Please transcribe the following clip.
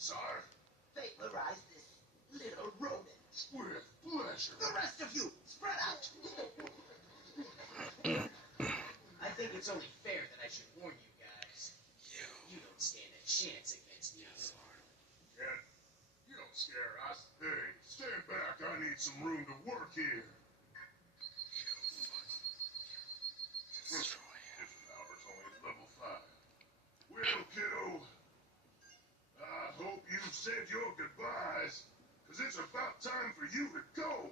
Sir? Vaporize this little rodent. With pleasure. The rest of you, spread out! I think it's only fair that I should warn you guys. You don't stand a chance against me. Kid, you don't scare us. Hey, stand back. I need some room to work here. Destroy him. This hour's only level 5. Well, kiddo, I hope you've said your goodbyes, because it's about time for you to go.